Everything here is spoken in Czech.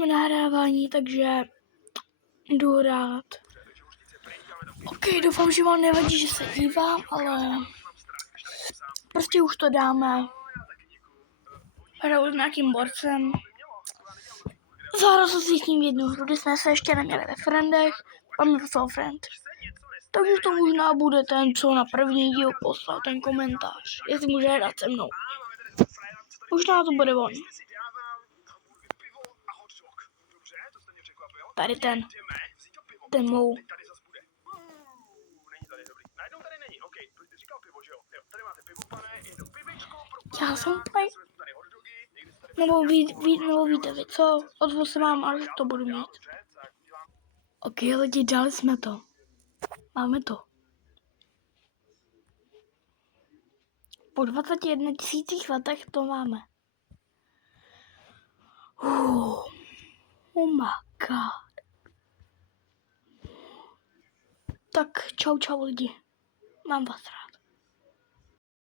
mi nahrávání, takže jdu hrát. OK, doufám, že vám nevadí, že se dívám, ale prostě už to dáme. Hraju s nějakým borcem. Zahrál jsem si s ním jednu hru, kdy jsme se ještě neměli ve friendech, a mi poslal friend. Takže to možná bude ten, co na první díl poslal ten komentář, jestli může hrát se mnou. Možná to bude on. Tady ten mou. Já jsem úplně... Nebo víte vy co? Ozvu se vám, až to budu mít. OK, lidi, dali jsme to. Máme to. Po 21 000 letech to máme. Oh my god. Tak čau lidi. Mám vás rád.